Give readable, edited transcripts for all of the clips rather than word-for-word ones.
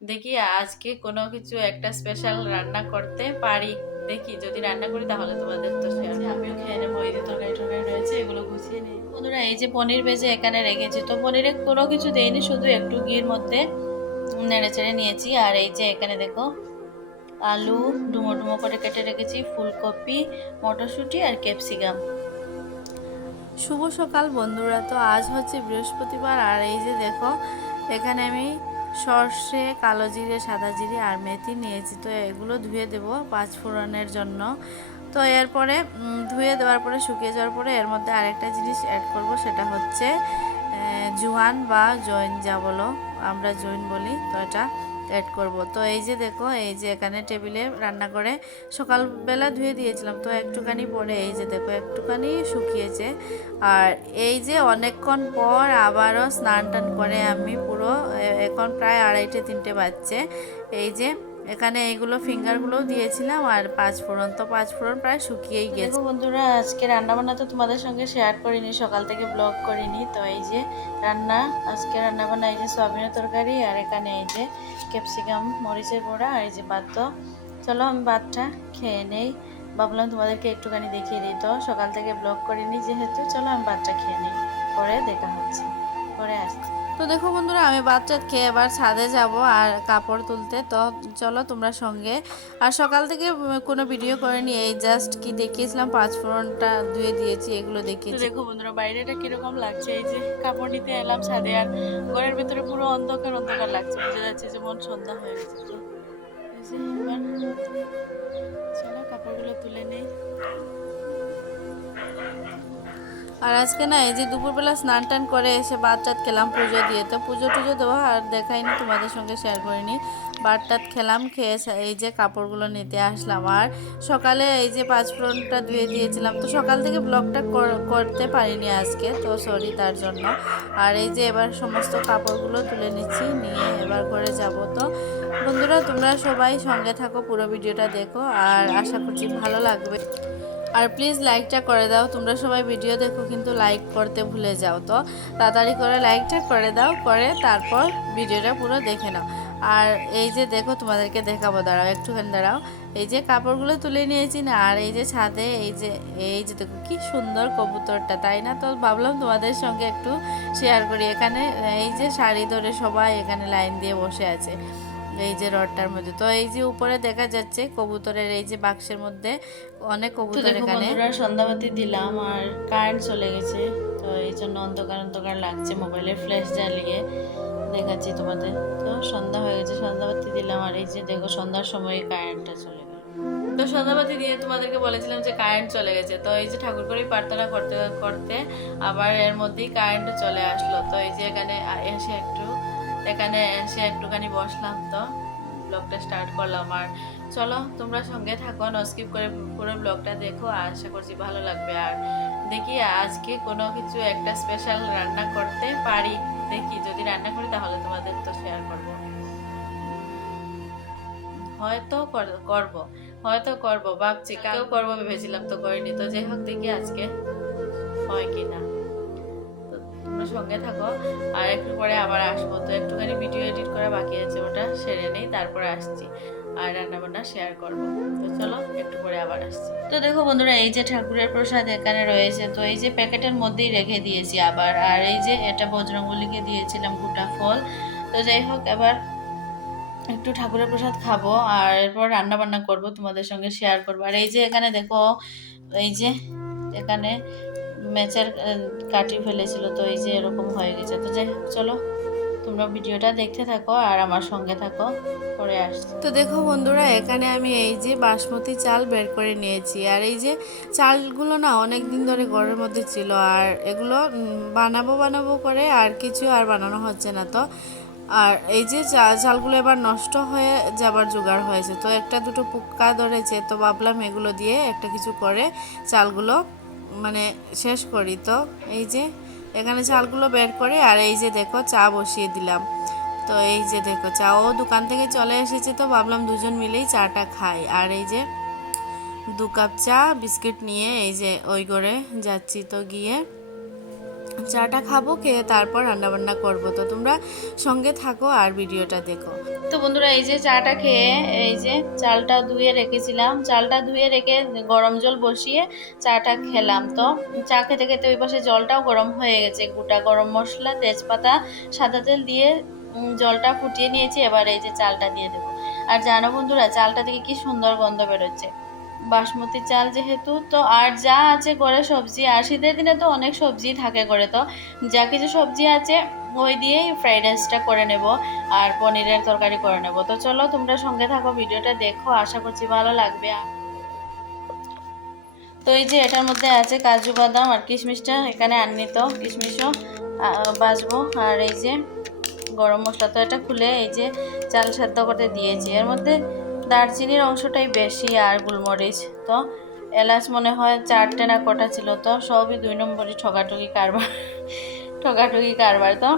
দেখি আজকে কোনো কিছু একটা স্পেশাল রান্না করতে পারি। দেখি যদি রান্না করি তাহলে তোমাদের তো শেয়ার করব। আমিও খেয়ে নেবো। এই যে তরকারি টরকারি রয়েছে, এগুলো গুছিয়ে নিই। বন্ধুরা, এই যে পনির ভেজে এখানে রেখেছি, তো পনিরে কোনো কিছু দেইনি, শুধু একটু ঘির মধ্যে নেড়ে চেড়ে নিয়েছি। আর এই যে এখানে দেখো আলু ডুমো ডুমো করে কেটে রেখেছি, ফুলকপি, মটরশুঁটি আর ক্যাপসিকাম। শুভ সকাল বন্ধুরা, তো আজ হচ্ছে বৃহস্পতিবার। আর এই যে দেখো এখানে আমি সর্ষে, কালো জিরে, সাদা জিরে আর মেথি নিয়েছি। তো এগুলো ধুয়ে দেবো পাঁচফোড়নের জন্য। তো এরপরে ধুয়ে দেওয়ার পরে শুকিয়ে যাওয়ার পরে এর মধ্যে আরেকটা জিনিস অ্যাড করব, সেটা হচ্ছে জোয়ান বা জৈন, যা বলো, আমরা জৈন বলি। তো এটা অ্যাড করব। তো এই যে দেখো, এই যে এখানে টেবিলে রান্না করে সকালবেলা ধুয়ে দিয়েছিলাম, তো একটুখানি পরে এই যে দেখো একটুখানি শুকিয়েছে। আর এই যে অনেকক্ষণ পর আবারও স্নান টান করে আমি পুরো, এখন প্রায় 2:30-3টে বাজছে। এই যে এখানে এইগুলো ফিঙ্গারগুলোও দিয়েছিলাম আর পাঁচফোড়ন, তো পাঁচফোড়ন প্রায় শুকিয়েই গেছে। দেখো বন্ধুরা, আজকে রান্নাবান্না তো তোমাদের সঙ্গে শেয়ার করিনি, সকাল থেকে ব্লগ করিনি। তো এই যে আজকে রান্নাবান্না, এই যে সয়াবিনের তরকারি আর এখানে এই যে ক্যাপসিকাম, মরিচের গুঁড়া আর এই যে ভাত। তো চলো আমি ভাতটা খেয়ে নেই, ভাবলাম তোমাদেরকে একটুখানি দেখিয়ে দিই। তো সকাল থেকে ব্লগ করিনি যেহেতু, চলো আমি ভাতটা খেয়ে নিই, পরে দেখা হচ্ছে, পরে আসছি। তো দেখো বন্ধুরা, আমি ভাতটা খেয়ে এবার ছাদে যাব আর কাপড় তুলতে। তো চলো তোমরা সঙ্গে। আর সকাল থেকে কোনো ভিডিও করিনি, এই জাস্ট কি দেখিয়েছিলাম, পাঁচফোড়নটা ধুয়ে দিয়েছি, এগুলো দেখিয়েছি। দেখো বন্ধুরা, বাইরেটা কিরকম লাগছে। এই যে কাপড় নিতে এলাম ছাদে, আর ঘরের ভিতরে পুরো অন্ধকার অন্ধকার লাগছে, বোঝা যাচ্ছে যেমন সন্ধ্যা হয়ে গেছে। তো এই যে এবার চলো কাপড়গুলো তুলে নেই। আর আজকে না, এই যে দুপুরবেলা স্নান টান করে এসে ভাত টাত খেলাম পুজো দিয়ে। তো পুজো টুজো দেওয়া আর দেখাইনি, তোমাদের সঙ্গে শেয়ার করিনি। ভাত টাত খেলাম, খেয়ে এই যে কাপড়গুলো নিতে আসলাম। আর সকালে এই যে পাঁচফোড়নটা ধুয়ে দিয়েছিলাম, তো সকাল থেকে ব্লগটা করতে পারিনি আজকে, তো সরি তার জন্য। আর এই যে এবার সমস্ত কাপড়গুলো তুলে নিচ্ছি, নিয়ে এবার করে যাব। তো বন্ধুরা, তোমরা সবাই সঙ্গে থাকো, পুরো ভিডিওটা দেখো, আর আশা করছি ভালো লাগবে। আর প্লিজ লাইকটা করে দাও, তোমরা সবাই ভিডিও দেখো কিন্তু লাইক করতে ভুলে যাও। তো তাড়াতাড়ি করে লাইকটা করে দাও, করে তারপর ভিডিওটা পুরো দেখে নাও। আর এই যে দেখো তোমাদেরকে দেখাবো, দাঁড়াও একটুখানি দাঁড়াও। এই যে কাপড়গুলো তুলে নিয়েছি না, আর এই যে ছাদে এই যে দেখো কি সুন্দর কবুতরটা, তাই না? তো ভাবলাম তোমাদের সঙ্গে একটু শেয়ার করি। এখানে এই যে শাড়ি ধরে সবাই এখানে লাইন দিয়ে বসে আছে এই যে রডটার মধ্যে। তো এই যে উপরে দেখা যাচ্ছে কবুতরের এই যে বাক্সের মধ্যে অনেক কবুতর। এখানে সন্ধ্যাবাতি দিলাম আর কারেন্ট চলে গেছে, তো এই জন্য অন্ধকার অন্ধকার লাগছে, মোবাইলের ফ্ল্যাশ জ্বালিয়ে দেখাচ্ছি তোমাদের। তো সন্ধ্যা হয়ে গেছে, সন্ধ্যাবাতি দিলাম, আর এই যে দেখো সন্ধ্যার সময় কারেন্টটা চলে গেল। তো সন্ধ্যাবাতি দিয়ে তোমাদেরকে বলেছিলাম যে কারেন্ট চলে গেছে। তো এই যে ঠাকুর করে প্রার্থনা করতে করতে আবার এর মধ্যেই কারেন্টও চলে আসলো। তো এই যে এসে একটুখানি বসলাম, তো ব্লগটা স্টার্ট করলাম। আর চলো তোমরা সঙ্গে থাকো, স্কিপ করে পুরো ব্লগটা দেখো, আর আশা করছি ভালো লাগবে। আর দেখি আজকে কোনো কিছু একটা স্পেশাল রান্না করতে পারি। দেখি যদি রান্না করি তাহলে তোমাদের তো শেয়ার করবো। হয়তো করব, হয়তো করব ভাবছি, কালকেও করবো ভেবেছিলাম, তো করিনি। তো যাই হোক, দেখি আজকে হয় কি না। তো তোমরা সঙ্গে থাকো, আর একটু পরে আবার আসবো। তো একটুখানি ভিডিও এডিট করা বাকি আছে, ওটা সেরে নেই, তারপরে আসছি আর রান্নাবান্না শেয়ার করব। তো চলো একটু পরে আবার আসছি। তো দেখো বন্ধুরা, এই যে ঠাকুরের প্রসাদ এখানে রয়েছে, তো এই যে প্যাকেটের মধ্যেই রেখে দিয়েছি আবার। আর এই যে এটা বজরঙ্গলিকে দিয়েছিলাম গোটা ফল। তো যাই হোক, এবার একটু ঠাকুরের প্রসাদ খাবো, আর এরপর রান্না বান্না করব, তোমাদের সঙ্গে শেয়ার করবো। আর এই যে এখানে দেখো, এই যে এখানে মেচার কাটি ফেলেছিল, তো এই যে এরকম হয়ে গেছে। তো যাই হোক, চলো তোমরা ভিডিওটা দেখতে থাকো আর আমার সঙ্গে থাকো, পরে আসছি। তো দেখো বন্ধুরা, এখানে আমি এই যে বাসমতি চাল বের করে নিয়েছি। আর এই যে চালগুলো না অনেক দিন ধরে ঘরের মধ্যে ছিল, আর এগুলো বানাবো বানাবো করে আর কিছু আর বানানো হচ্ছে না। তো আর এই যে চালগুলো এবার নষ্ট হয়ে যাবার জোগাড় হয়েছে, তো একটা দুটো পোকা ধরেছে, তো ভাবলাম এগুলো দিয়ে একটা কিছু করে চালগুলো মানে শেষ করি। তো এই যে এখানে চালগুলো বের করে, আর এই যে দেখো চা বসিয়ে দিলাম। তো এই যে দেখো চাও দোকান থেকে চলে এসেছে, তো ভাবলাম দুজন মিলেই চাটা খাই। আর এই যে 2 কাপ চা বিস্কিট নিয়ে এই যে ওই করে যাচ্ছি। তো গিয়ে চাটা খাবো, খেয়ে তারপর রান্নাবান্না করবো। তো তোমরা সঙ্গে থাকো আর ভিডিওটা দেখো। তো বন্ধুরা এই যে চাটা খেয়ে এই যে চালটা ধুয়ে রেখেছিলাম, চালটা ধুয়ে রেখে গরম জল বসিয়ে চাটা খেলাম। তো চা খেতে খেতে ওই পাশে জলটাও গরম হয়ে গেছে, গোটা গরম মশলা, তেজপাতা, সাদা তেল দিয়ে জলটা ফুটিয়ে নিয়েছি। এবার এই যে চালটা দিয়ে দেবো। আর জানো বন্ধুরা, চালটা থেকে কি সুন্দর গন্ধ বেরোচ্ছে, বাসমতি চাল যেহেতু। তো আর যা আছে ঘরে সবজি, আর শীতের দিনে তো অনেক সবজি থাকে ঘরে, তো যা কিছু সবজি আছে ওই দিয়েই ফ্রাইড রাইসটা করে নেব আর পনিরের তরকারি করে নেব। তো চলো তোমরা সঙ্গে থাকো, ভিডিওটা দেখো, আশা করছি ভালো লাগবে। তো এই যে এটার মধ্যে আছে কাজু বাদাম আর কিশমিশটা এখানে আননি, তো কিশমিশও বাজবো। আর এই যে গরম মশলা, তো এটা খুলে এই যে চাল সেদ্ধ করতে দিয়েছি। এর মধ্যে দারচিনির অংশটাই বেশি আর গোলমরিচ, তো এলাচ মনে হয় 4টে না কটা ছিল, তো সবই 2 নম্বরই ঠকাঠকি কারবার ঠকাঠকি কারবার। তো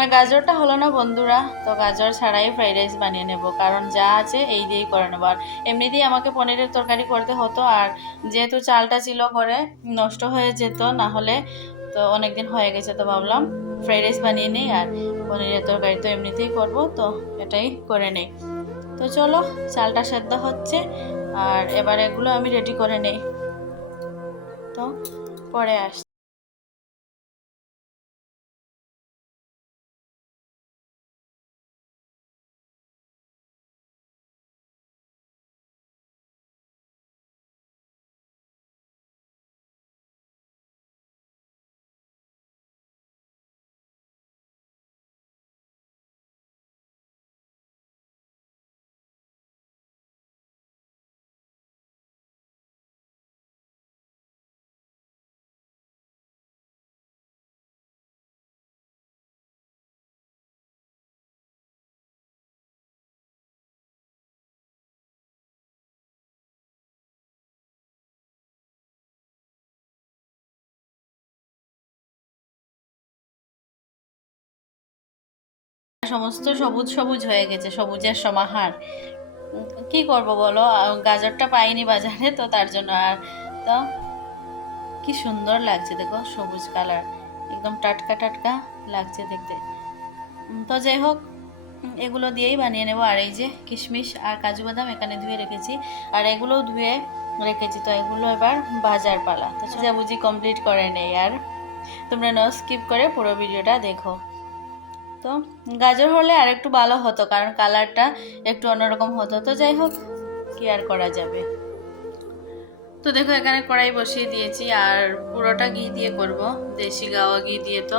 আর গাজরটা হলো না বন্ধুরা, তো গাজর ছাড়াই ফ্রাইড রাইস বানিয়ে নেব, কারণ যা আছে এই দিয়েই করে নেবো। আর এমনিতেই আমাকে পনিরের তরকারি করতে হতো, আর যেহেতু চালটা ছিল ঘরে নষ্ট হয়ে যেত না হলে, তো অনেকদিন হয়ে গেছে, তো ভাবলাম ফ্রাইড রাইস বানিয়ে নেই, আর পনিরের তরকারি তো এমনিতেই করব, তো এটাই করে নেই। তো চলো চালটা সেদ্ধ হচ্ছে, আর এবার এগুলো আমি রেডি করে নেই, তো পরে আস। সমস্ত সবুজ সবুজ হয়ে গেছে, সবুজের সমাহার। কি করব বলো, গাজরটা পাইনি বাজারে, তো তার জন্য। আর তো কি সুন্দর লাগছে দেখো, সবুজ কালার, একদম টাটকা টাটকা লাগছে দেখতে। তো যাই হোক, এগুলো দিয়েই বানিয়ে নেব। আর এই যে কিশমিশ আর কাজু বাদাম এখানে ধুয়ে রেখেছি, আর এগুলোও ধুয়ে রেখেছি, তো এগুলো এবার ভাজার পালা। তো বুঝি কমপ্লিট করে নেই, আর তোমরা নো স্কিপ করে পুরো ভিডিওটা দেখো। তো গাজর হলে আর একটু ভালো হতো, কারণ কালারটা একটু অন্যরকম হতো। তো যাই হোক, কি আর করা যাবে। তো দেখো এখানে কড়াই বসিয়ে দিয়েছি, আর পুরোটা ঘি দিয়ে করব, দেশি গাওয়া ঘি দিয়ে। তো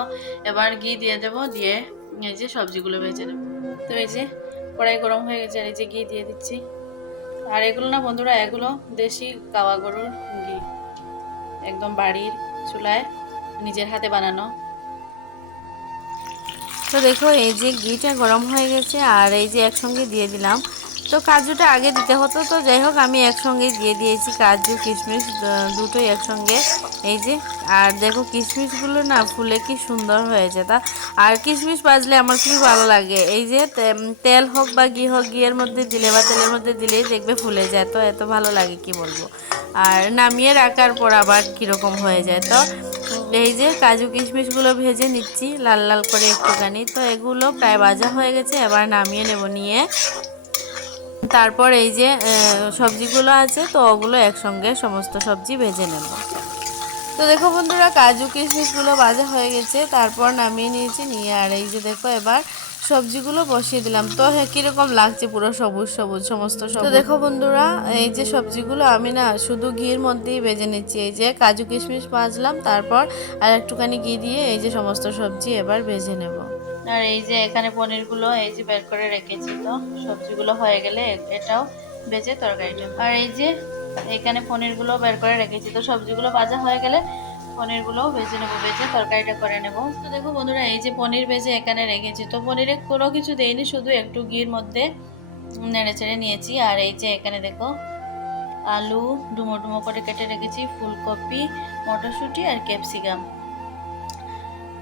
এবার ঘি দিয়ে দেবো, দিয়ে এই যে সবজিগুলো ভেজে নেব। তো এই যে কড়াই গরম হয়ে গেছে, আর এই যে ঘি দিয়ে দিচ্ছি। আর এগুলো না বন্ধুরা, এগুলো দেশি গাওয়া গরুর ঘি, একদম বাড়ির চুলায় নিজের হাতে বানানো। তো দেখো এই যে ঘিটা গরম হয়ে গেছে, আর এই যে একসঙ্গে দিয়ে দিলাম। তো কাজুটা আগে দিতে হতো, তো যাই হোক আমি একসঙ্গে দিয়ে দিয়েছি, কাজু কিশমিশ দুটোই একসঙ্গে। এই যে, আর দেখো কিশমিশগুলো না ফুলে কি সুন্দর হয়েছে। তা আর কিশমিশ ভাজলে আমার খুবই ভালো লাগে, এই যে তেল হোক বা ঘি হোক, ঘিয়ের মধ্যে দিলে বা তেলের মধ্যে দিলেই দেখবে ফুলে যায়, তো এত ভালো লাগে কি বলবো। আর নামিয়ে রাখার পর আবার কীরকম হয়ে যায়। তো এই যে কাজু কিশমিশগুলো ভেজে নিচ্ছি লাল লাল করে একটুখানি। তো এগুলো প্রায় ভাজা হয়ে গেছে, এবার নামিয়ে নেব। নিয়ে তারপর এই যে সবজিগুলো আছে, তো ওগুলো একসঙ্গে সমস্ত সবজি ভেজে নেব। তো দেখো বন্ধুরা, কাজু কিশমিশগুলো ভাজা হয়ে গেছে, তারপর নামিয়ে নিয়েছি। নিয়ে আর এই যে দেখো এবার সবজিগুলো বসিয়ে দিলাম। তো হ্যাঁ, কীরকম লাগছে, পুরো সবুজ সবুজ সমস্ত সবুজ। তো দেখো বন্ধুরা, এই যে সবজিগুলো আমি না শুধু ঘির মধ্যেই ভেজে নিচ্ছি। এই যে কাজু কিশমিশ ভাজলাম, তারপর আর একটুখানি ঘি দিয়ে এই যে সমস্ত সবজি এবার ভেজে নেব। আর এই যে এখানে পনিরগুলো এই যে বের করে রেখেছি, তো সবজিগুলো হয়ে গেলে এটাও ভেজে তরকারিটা। আর এই যে এখানে পনিরগুলো বের করে রেখেছি, তো সবজিগুলো ভাজা হয়ে গেলে পনিরগুলোও ভেজে নেবো, ভেজে তরকারিটা করে নেব। তো দেখো বন্ধুরা, এই যে পনির ভেজে এখানে রেখেছি, তো পনিরে কোনো কিছু দেইনি, শুধু একটু ঘির মধ্যে নেড়ে চেড়ে নিয়েছি। আর এই যে এখানে দেখো আলু ডুমো ডুমো করে কেটে রেখেছি, ফুলকপি, মটরশুঁটি আর ক্যাপসিকাম।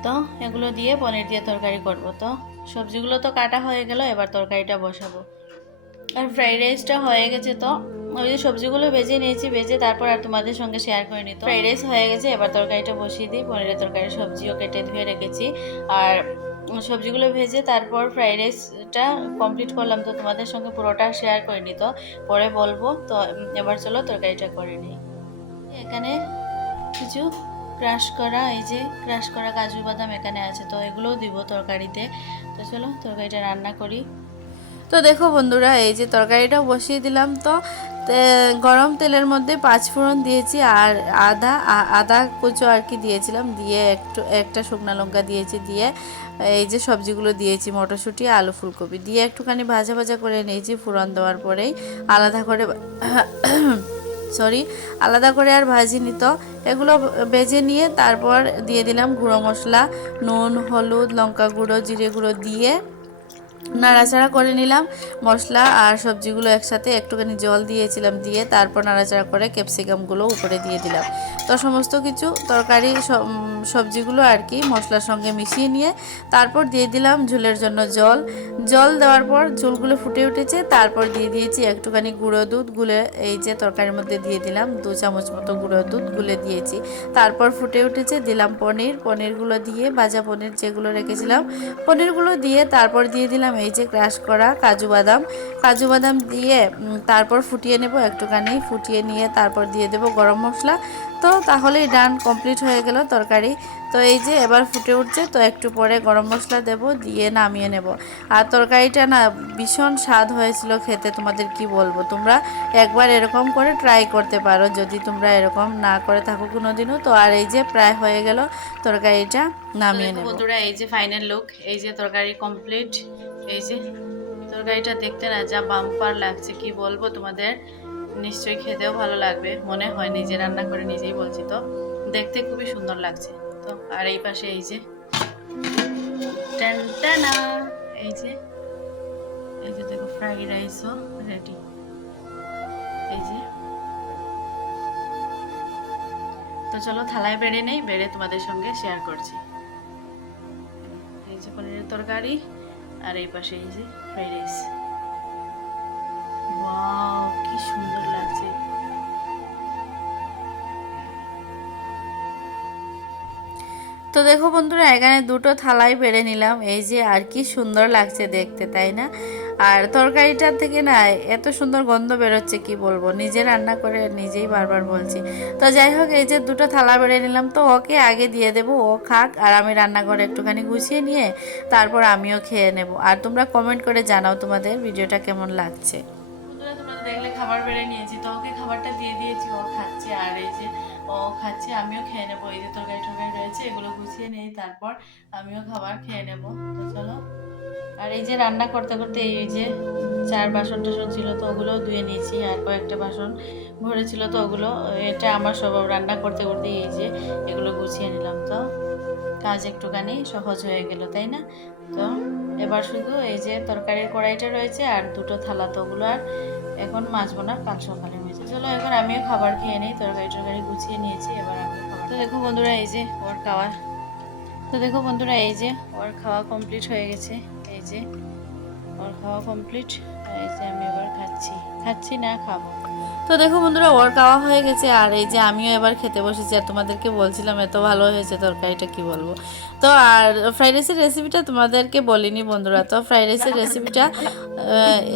তো এগুলো দিয়ে পনির দিয়ে তরকারি করব। তো সবজিগুলো তো কাটা হয়ে গেল, এবার তরকারিটা বসাবো। আর ফ্রাইড রাইসটা হয়ে গেছে, তো ওই যে সবজিগুলো ভেজে নিয়েছি, ভেজে তারপর আর তোমাদের সঙ্গে শেয়ার করে নিত। ফ্রাইড রাইস হয়ে গেছে, এবার তরকারিটা বসিয়ে দিই। পনিরের তরকারি, সবজিও কেটে ধুয়ে রেখেছি। আর সবজিগুলো ভেজে তারপর ফ্রাইড রাইসটা কমপ্লিট করলাম। তো তোমাদের সঙ্গে পুরোটা শেয়ার করিনি, তো পরে বলবো। তো এবার চলো তরকারিটা করে নিই। এখানে কিছু ক্রাশ করা, এই যে ক্রাশ করা কাজু বাদাম এখানে আছে, তো এগুলোও দিব তরকারিতে। তো চলো তরকারিটা রান্না করি। তো দেখো বন্ধুরা, এই যে তরকারিটাও বসিয়ে দিলাম। তো গরম তেলের মধ্যে 5 ফোড়ন দিয়েছি, আর আদা কুচো আর কি দিয়েছিলাম, দিয়ে একটা শুকনো লঙ্কা দিয়েছি, দিয়ে এই যে সবজিগুলো দিয়েছি, মটরশুঁটি, আলু, ফুলকপি দিয়ে একটুখানি ভাজা ভাজা করে নিয়েছি। ফোড়ন দেওয়ার পরেই আলাদা করে আলাদা করে আর ভাজিনি। তো এগুলো ভেজে নিয়ে তারপর দিয়ে দিলাম গুঁড়ো মশলা, নুন, হলুদ, লঙ্কা গুঁড়ো, জিরে গুঁড়ো দিয়ে নাড়াচাড়া করে নিলাম। মশলা আর সবজিগুলো একসাথে একটুখানি জল দিয়েছিলাম, দিয়ে তারপর নাড়াচাড়া করে ক্যাপসিকামগুলো উপরে দিয়ে দিলাম। তো সমস্ত কিছু তরকারি সবজিগুলো আর কি মশলার সঙ্গে মিশিয়ে নিয়ে তারপর দিয়ে দিলাম ঝোলের জন্য জল দেওয়ার পর ঝোলগুলো ফুটে উঠেছে, তারপর দিয়ে দিয়েছি একটুখানি গুঁড়ো দুধ গুলে, এই যে তরকারির মধ্যে দিয়ে দিলাম 2 চামচ মতো গুঁড়ো দুধ গুলে দিয়েছি। তারপর ফুটে উঠেছে, দিলাম পনিরগুলো দিয়ে, ভাজা পনির যেগুলো রেখেছিলাম পনিরগুলো দিয়ে তারপর দিয়ে দিলাম এই যে ক্রাশ করা কাজু বাদাম দিয়ে তারপর ফুটিয়ে নেব একটুখানি। ফুটিয়ে নিয়ে তারপর দিয়ে দেব গরম মশলা। তো তাহলেই ডান, কমপ্লিট হয়ে গেল তরকারি। তো এই যে এবার ফুটে উঠছে, তো একটু পরে গরম মশলা দেব, দিয়ে নামিয়ে নেব। আর তরকারিটা না ভীষণ স্বাদ হয়েছিল খেতে, তোমাদের কি বলবো। তোমরা একবার এরকম করে ট্রাই করতে পারো যদি তোমরা এরকম না করে থাকো কোনোদিনও। তো আর এই যে প্রায় হয়ে গেল, তরকারিটা নামিয়ে নেব। বন্ধুরা এই যে ফাইনাল লুক, এই যে তরকারি কমপ্লিট। এই যে তরকারিটা দেখতে না যা বাম্পার লাগছে, কি বলবো তোমাদের। নিশ্চয়ই খেতেও ভালো লাগবে মনে হয়, নিজে রান্না করে নিজেই বলছি। তো দেখতে খুবই সুন্দর লাগছে। তো আর এই পাশে এই যে টানটানা, এই যে দেখো ফ্রাইড রাইসও রেডি। এই যে তো চলো থালায় বেড়ে নেই, বেড়ে তোমাদের সঙ্গে শেয়ার করছি। এই যে পনিরের তরকারি, আর এই পাশে এই যে ফ্রাইড রাইস। ওয়াও, কি সুন্দর লাগছে। তো দেখো বন্ধুরা, এখানে দুটো থালাই বেড়ে নিলাম, এই যে, আর কি সুন্দর লাগছে দেখতে, তাই না? আর তরকারিটার থেকে না এত সুন্দর গন্ধ বেরোচ্ছে, কি বলবো। নিজে রান্না করে নিজেই বারবার বলছি। তো যাই হোক, এই যে দুটো থালা বেড়ে নিলাম, তো ওকে আগে দিয়ে দেবো, ও খাক, আর আমি রান্নাঘরে একটুখানি গুছিয়ে নিয়ে তারপর আমিও খেয়ে নেব। আর তোমরা কমেন্ট করে জানাও তোমাদের ভিডিওটা কেমন লাগছে। বন্ধুরা তোমরা দেখলে খাবার বেড়ে নিয়েছি, তো ওকে খাবারটা দিয়ে দিয়েছি, ও খাচ্ছে। আর এই যে ও খাচ্ছে, আমিও খেয়ে নেবো। এই যে তরকারি রয়েছে, এগুলো গুছিয়ে নেই, তারপর আমিও খাবার খেয়ে নেব। তো চলো। আর এই যে রান্না করতে করতে এই যে 4 বাসন টাসন ছিল, তো ওগুলোও ধুয়ে নিয়েছি। আর কয়েকটা বাসন ভরে ছিল, তো ওগুলো, এটা আমার স্বভাব, রান্না করতে করতে এই যে এগুলো গুছিয়ে নিলাম। তো কাজ একটুখানি সহজ হয়ে গেল, তাই না? তো এবার শুধু এই যে তরকারির কড়াইটা রয়েছে আর দুটো থালা, তো ওগুলো আর এখন মাজবো না, কাল সকালে মেজে। চলো এখন আমিও খাবার খেয়ে নিই, তরকারি গুছিয়ে নিয়েছি, এবার আমি খাবার। তো দেখো বন্ধুরা, এই যে ওর খাওয়া কমপ্লিট হয়ে গেছে। এই যে ওর খাওয়া কমপ্লিট, এই যে আমি এবার খাচ্ছি না, খাবো। তো দেখো বন্ধুরা, ওর খাওয়া হয়ে গেছে, আর এই যে আমিও এবার খেতে বসেছি। আর তোমাদেরকে বলছিলাম এত ভালো হয়েছে তরকারিটা, কি বলবো। তো আর ফ্রাইড রাইসের রেসিপিটা তোমাদেরকে বলিনি বন্ধুরা। তো ফ্রাইড রাইসের রেসিপিটা,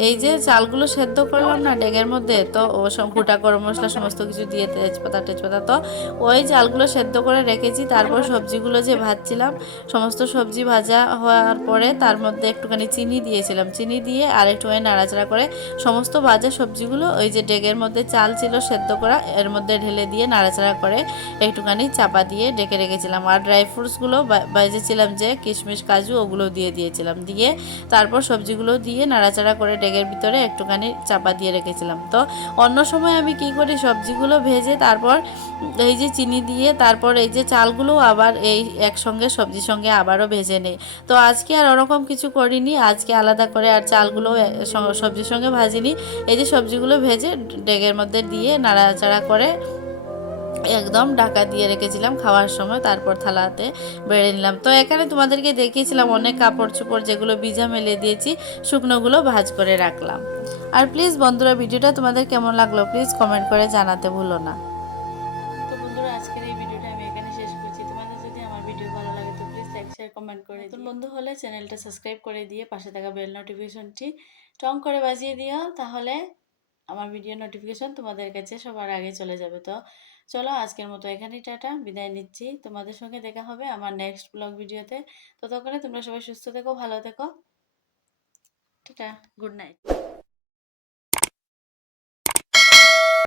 এই যে চালগুলো সেদ্ধ করলাম না ডেগের মধ্যে, তো ও গোটা গরম মশলা সমস্ত কিছু দিয়ে, তেজপাতা, তো ওই চালগুলো সেদ্ধ করে রেখেছি। তারপর সবজিগুলো যে ভাজছিলাম, সমস্ত সবজি ভাজা হওয়ার পরে তার মধ্যে একটুখানি চিনি দিয়েছিলাম, চিনি দিয়ে আর একটুখানি নাড়াচাড়া করে সমস্ত ভাজা সবজিগুলো ওই যে ডেগের মধ্যে চাল ছিল সেদ্ধ করা, এর মধ্যে ঢেলে দিয়ে নাড়াচাড়া করে একটুখানি চাপা দিয়ে ডেকে রেখেছিলাম। আর ড্রাই ফ্রুটসগুলো ভেজেছিলাম যে কিশমিশ, কাজু, ওগুলো দিয়ে দিয়েছিলাম, দিয়ে তারপর সবজিগুলো দিয়ে নাড়াচাড়া করে ডেগের ভিতরে একটুখানি চাপা দিয়ে রেখেছিলাম। তো অন্য সময় আমি কি করি, সবজিগুলো ভেজে তারপর এই যে চিনি দিয়ে তারপর এই যে চালগুলো আবার এই একসঙ্গে সবজির সঙ্গে আবারও ভেজে নেই। তো আজকে আর ওরকম কিছু করিনি, আজকে আলাদা করে আর চালগুলো সবজির সঙ্গে ভাজিনি। এই যে সবজিগুলো ভেজে ডেগের মধ্যে দিয়ে নাড়াচাড়া করে একদম ঢাকা দিয়ে রেখেছিলাম খাওয়ার সময়, তারপর থালাতে বেড়ে নিলাম। তো এখানে তোমাদেরকে দেখিয়েছিলাম অনেক কাপড় চোপড় যেগুলো ভিজা মেলে দিয়েছি, শুকনোগুলো ভাজ করে রাখলাম। আর প্লিজ বন্ধুরা, ভিডিওটা তোমাদের কেমন লাগলো প্লিজ কমেন্ট করে জানাতে ভুলো না। তো বন্ধুরা, আজকের এই ভিডিওটা আমি এখানে শেষ করছি। তোমাদের যদি আমার ভিডিও ভালো লাগে তো প্লিজ লাইক, শেয়ার, কমেন্ট করে নতুন বন্ধু হলে চ্যানেলটা সাবস্ক্রাইব করে দিয়ে পাশে থাকা বেল নোটিফিকেশনটি টং করে বাজিয়ে দিও, তাহলে আমার ভিডিও নোটিফিকেশন তোমাদের কাছে সবার আগে চলে যাবে। তো চলো আজকের মতো এখানেই টাটা, বিদায় নিচ্ছি। তোমাদের সঙ্গে দেখা হবে আমার নেক্সট ব্লগ ভিডিওতে। ততক্ষণে তোমরা সবাই সুস্থ থেকো, ভালো থেকো, টাটা, গুড নাইট।